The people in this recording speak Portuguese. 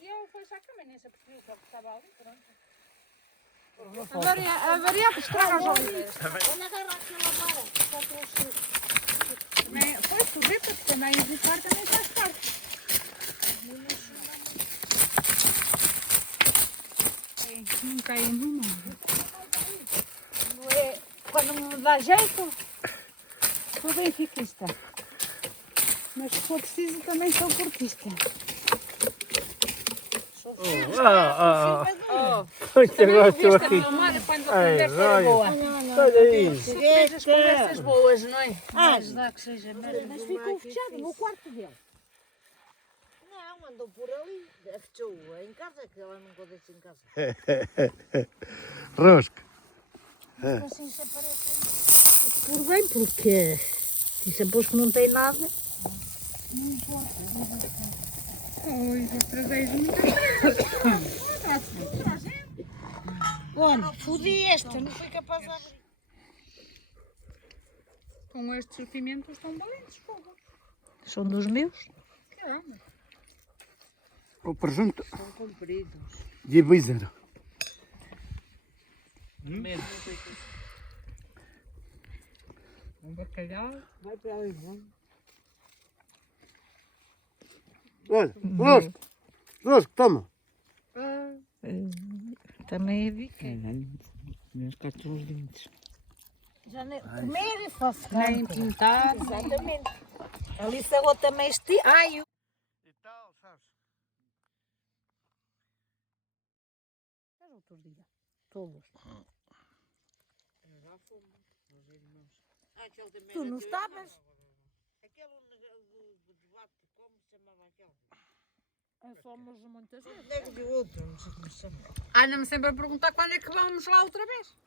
E eu fui à cama, nem se apercebi o que estava ali, pronto. A variante estraga as oliveiras. Olha, agarra aquela vara. Pois, tu vê, porque também evitar também faz parte. Não cai em nenhuma. Quando me dá jeito, sou benfiquista. Mas se for preciso também sou portista. Também o viste a filmar quando a conversa era boa. Olha aí. Tu tens as conversas boas, não é? Mas dá que seja merda. Mas ficou fechado no quarto dele. Não, andou por ali. Fechou em casa, que ela nunca deixa em casa. Rosca. Assim se aparece. Por bem, porque se depois que não tem nada. Oi, vou trazer muitas Olha, fodi esta, não fui capaz de abrir. Com estes surtimentos estão valentes, porra. São dos meus? Caramba. O presunto São compridos. de Ibiza. Um bacalhau. Vai para ali, não? Olha, Rosca. Rosca, toma. Também é bica. Meus cachorros dentes. Já nem comer e faço Nem pintar. Exatamente. Ali se a outra também este. Ai, E tal, sabes? outro dia. Todos. Tu não estavas? Aquele do debate, como se chamava aquele? Somos muitas vezes. Deve de outro, não sei como se chama. Anda-me sempre a perguntar quando é que vamos lá outra vez.